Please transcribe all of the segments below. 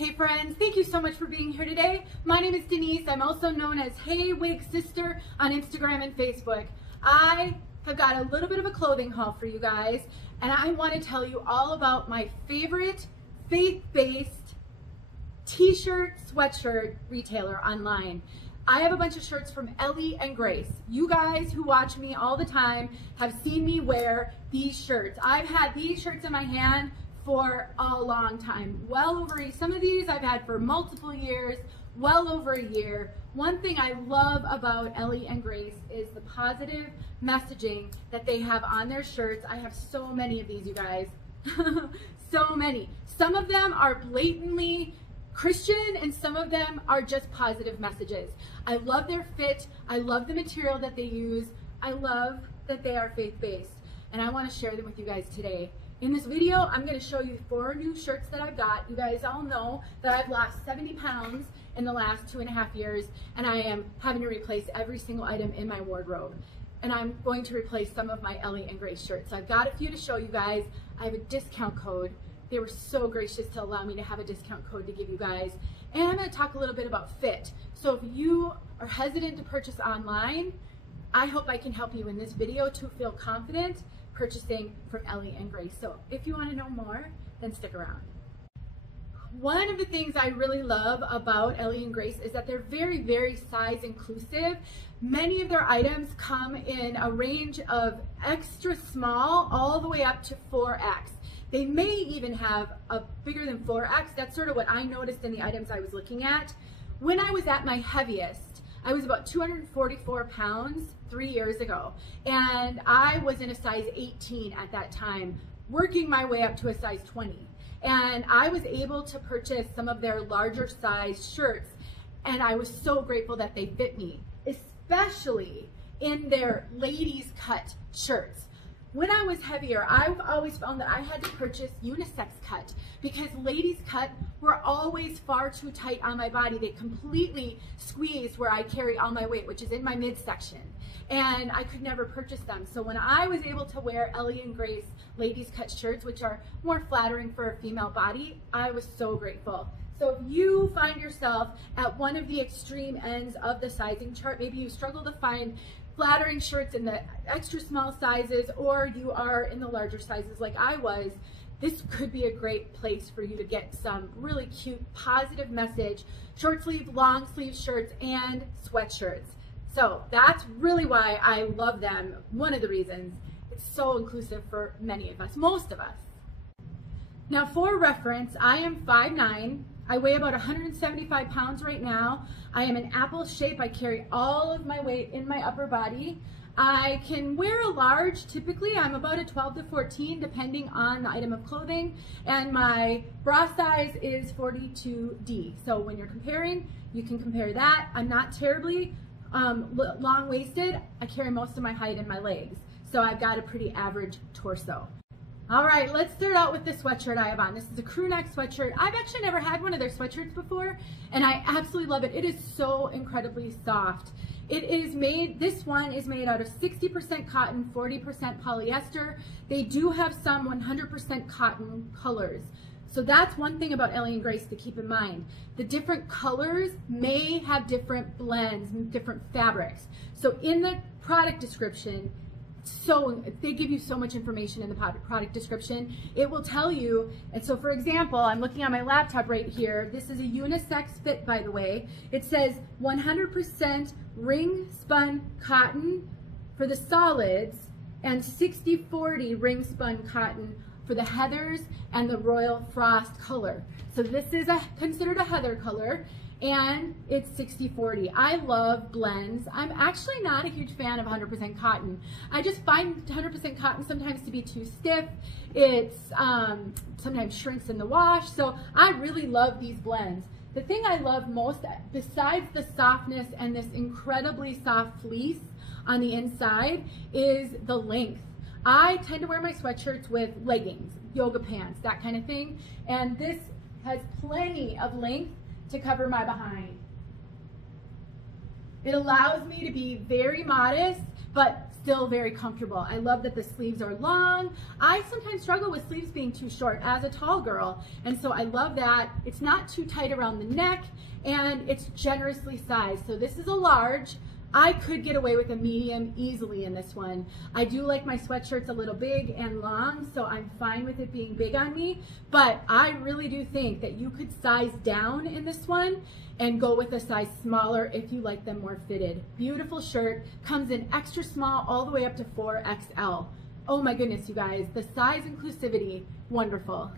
Hey friends, thank you so much for being here today. My name is Denise. I'm also known as heywigsister on Instagram and Facebook. I have got a little bit of a clothing haul for you guys, and I want to tell you all about my favorite faith-based t-shirt, sweatshirt retailer online. I have a bunch of shirts from Elly and Grace. You guys who watch me all the time have seen me wear these shirts. I've had these shirts in my hand for a long time, some of these I've had for multiple years, well over a year. One thing I love about Elly and Grace is the positive messaging that they have on their shirts. I have so many of these, you guys. So many. Some of them are blatantly Christian and some of them are just positive messages. I love their fit. I love the material that they use. I love that they are faith-based, and I want to share them with you guys today. In this video, I'm going to show you 4 new shirts that I've got. You guys all know that I've lost 70 pounds in the last 2.5 years, and I am having to replace every single item in my wardrobe. And I'm going to replace some of my Elly and Grace shirts. So I've got a few to show you guys. I have a discount code. They were so gracious to allow me to have a discount code to give you guys. And I'm going to talk a little bit about fit. So if you are hesitant to purchase online, I hope I can help you in this video to feel confident purchasing from Elly and Grace. So if you want to know more, then stick around. One of the things I really love about Elly and Grace is that they're very, very size inclusive. Many of their items come in a range of extra small all the way up to 4X. They may even have a bigger than 4X. That's sort of what I noticed in the items I was looking at. When I was at my heaviest, I was about 244 pounds 3 years ago, and I was in a size 18 at that time, working my way up to a size 20. And I was able to purchase some of their larger size shirts, and I was so grateful that they fit me, especially in their ladies cut shirts. When I was heavier, I've always found that I had to purchase unisex cut because ladies cut were always far too tight on my body. They completely squeezed where I carry all my weight, which is in my midsection, and I could never purchase them. So when I was able to wear Elly and Grace ladies cut shirts, which are more flattering for a female body, I was so grateful. So if you find yourself at one of the extreme ends of the sizing chart, maybe you struggle to find flattering shirts in the extra small sizes, or you are in the larger sizes like I was, this could be a great place for you to get some really cute positive message short sleeve, long sleeve shirts and sweatshirts. So that's really why I love them. One of the reasons. It's so inclusive for many of us, most of us. Now for reference, I am 5'9". I weigh about 175 pounds right now. I am an apple shape. I carry all of my weight in my upper body. I can wear a large. Typically, I'm about a 12 to 14, depending on the item of clothing. And my bra size is 42D. So when you're comparing, you can compare that. I'm not terribly long-waisted. I carry most of my height in my legs. So I've got a pretty average torso. All right, let's start out with the sweatshirt I have on. This is a crew neck sweatshirt. I've actually never had one of their sweatshirts before, and I absolutely love it. It is so incredibly soft. It is made, this one is made out of 60% cotton, 40% polyester. They do have some 100% cotton colors. So that's one thing about Elly and Grace to keep in mind. The different colors may have different blends, different fabrics. So in the product description, they give you so much information in the product description. It will tell you, and so for example, I'm looking on my laptop right here. This is a unisex fit, by the way. It says 100% ring spun cotton for the solids and 60-40 ring spun cotton for the heathers and the royal frost color. So this is considered a heather color, and it's 60-40. I love blends. I'm actually not a huge fan of 100% cotton. I just find 100% cotton sometimes to be too stiff. It's sometimes shrinks in the wash. So I really love these blends. The thing I love most, besides the softness and this incredibly soft fleece on the inside, is the length. I tend to wear my sweatshirts with leggings, yoga pants, that kind of thing. And this has plenty of length to cover my behind. It allows me to be very modest, but still very comfortable. I love that the sleeves are long. I sometimes struggle with sleeves being too short as a tall girl, and so I love that. It's not too tight around the neck, and it's generously sized. So this is a large. I could get away with a medium easily in this one. I do like my sweatshirts a little big and long, so I'm fine with it being big on me, but I really do think that you could size down in this one and go with a size smaller if you like them more fitted. Beautiful shirt, comes in extra small all the way up to 4XL. Oh my goodness, you guys, the size inclusivity, wonderful.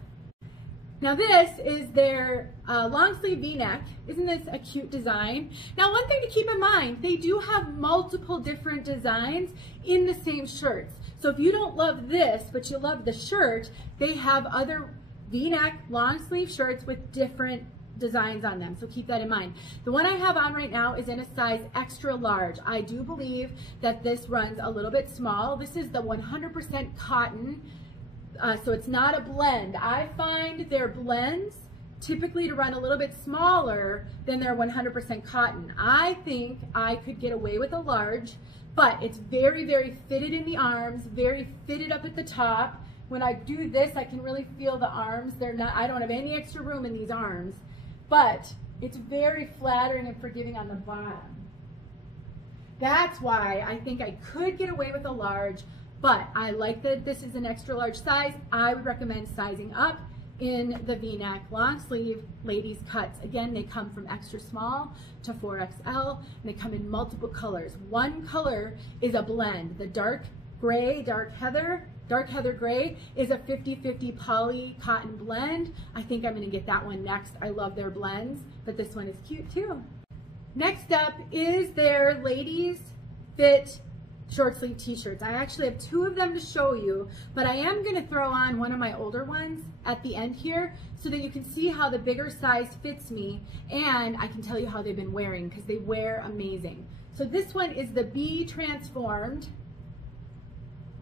Now this is their long sleeve V-neck. Isn't this a cute design? Now one thing to keep in mind, they do have multiple different designs in the same shirts. So if you don't love this, but you love the shirt, they have other V-neck long sleeve shirts with different designs on them, so keep that in mind. The one I have on right now is in a size extra large. I do believe that this runs a little bit small. This is the 100% cotton. So it's not a blend. I find their blends typically to run a little bit smaller than their 100% cotton. I think I could get away with a large, but it's very, very fitted in the arms, very fitted up at the top. When I do this, I can really feel the arms. I don't have any extra room in these arms, but it's very flattering and forgiving on the bottom. That's why I think I could get away with a large. But I like that this is an extra large size. I would recommend sizing up in the V-neck long sleeve ladies cuts. Again, they come from extra small to 4XL, and they come in multiple colors. One color is a blend. The dark gray, dark heather gray is a 50-50 poly cotton blend. I think I'm gonna get that one next. I love their blends, but this one is cute too. Next up is their ladies fit short sleeve t-shirts. I actually have two of them to show you, but I am going to throw on one of my older ones at the end here so that you can see how the bigger size fits me, and I can tell you how they've been wearing because they wear amazing. So this one is the Be Transformed,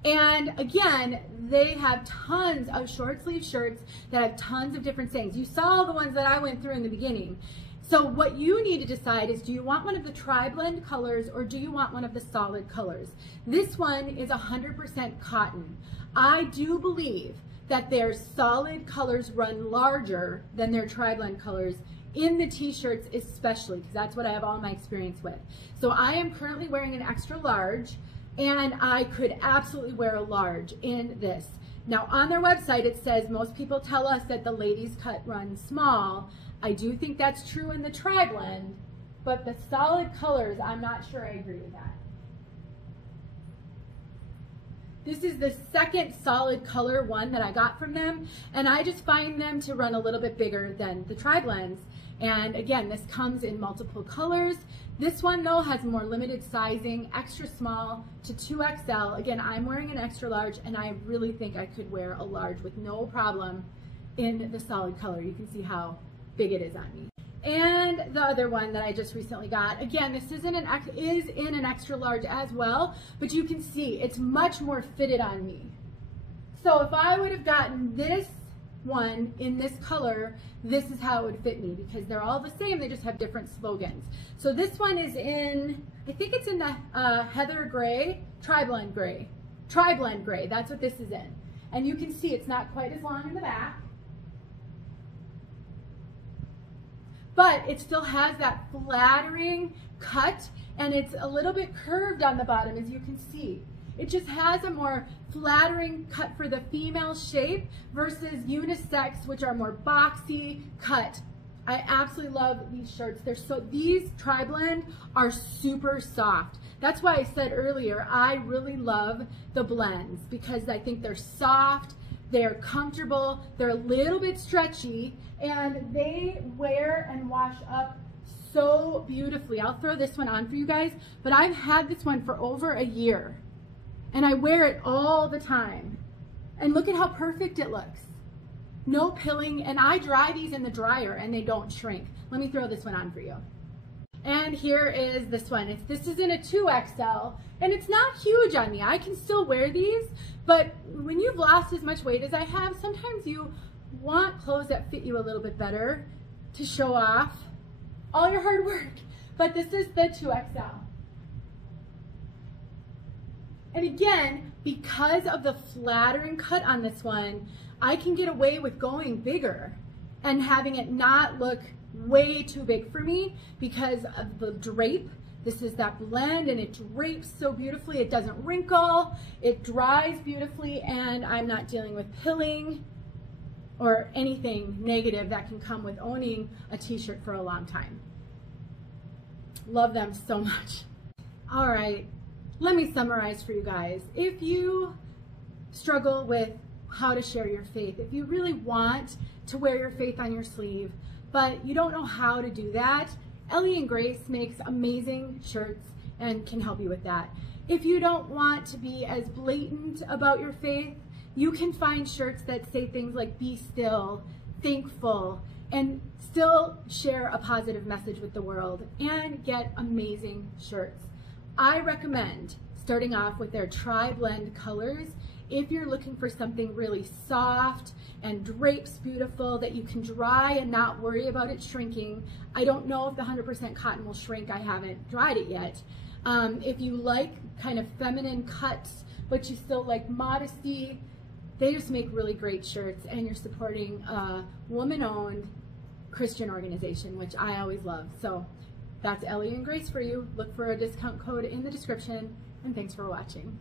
and again, they have tons of short sleeve shirts that have tons of different sayings. You saw the ones that I went through in the beginning. So what you need to decide is, do you want one of the tri-blend colors or do you want one of the solid colors? This one is 100% cotton. I do believe that their solid colors run larger than their tri-blend colors in the t-shirts especially, because that's what I have all my experience with. So I am currently wearing an extra large, and I could absolutely wear a large in this. Now on their website it says most people tell us that the ladies cut runs small. I do think that's true in the tri-blend, but the solid colors, I'm not sure I agree with that. This is the second solid color one that I got from them, and I just find them to run a little bit bigger than the tri-blends. And again, this comes in multiple colors. This one though has more limited sizing, extra small to 2XL. Again, I'm wearing an extra large, and I really think I could wear a large with no problem in the solid color. You can see how big it is on me. And the other one that I just recently got, again, this is in an extra large as well, but you can see it's much more fitted on me. So if I would have gotten this one in this color, this is how it would fit me, because they're all the same, they just have different slogans. So this one is in, I think it's in the Heather Gray, Triblend Gray. Triblend Gray, that's what this is in. And you can see it's not quite as long in the back, but it still has that flattering cut, and it's a little bit curved on the bottom, as you can see. It just has a more flattering cut for the female shape versus unisex, which are more boxy cut. I absolutely love these shirts. These tri-blend are super soft. That's why I said earlier, I really love the blends, because I think they're soft, they're comfortable, they're a little bit stretchy, and they wear and wash up so beautifully. I'll throw this one on for you guys, but I've had this one for over a year, and I wear it all the time. And look at how perfect it looks. No pilling, and I dry these in the dryer and they don't shrink. Let me throw this one on for you. And here is this one. This is in a 2XL, and it's not huge on me. I can still wear these, but when you've lost as much weight as I have, sometimes you want clothes that fit you a little bit better to show off all your hard work. but this is the 2XL. And again, because of the flattering cut on this one, I can get away with going bigger and having it not look way too big for me because of the drape. This is that blend and it drapes so beautifully. It doesn't wrinkle, it dries beautifully, and I'm not dealing with pilling or anything negative that can come with owning a t-shirt for a long time. Love them so much. All right, let me summarize for you guys. If you struggle with how to share your faith, if you really want to wear your faith on your sleeve, but you don't know how to do that, Elly and Grace makes amazing shirts and can help you with that. If you don't want to be as blatant about your faith, you can find shirts that say things like be still, thankful, and still share a positive message with the world and get amazing shirts. I recommend starting off with their Triblend colors if you're looking for something really soft and drapes beautiful that you can dry and not worry about it shrinking. I don't know if the 100% cotton will shrink. I haven't dried it yet. If you like kind of feminine cuts, but you still like modesty, they just make really great shirts, and you're supporting a woman-owned Christian organization, which I always love. So that's Elly and Grace for you. Look for a discount code in the description, and thanks for watching.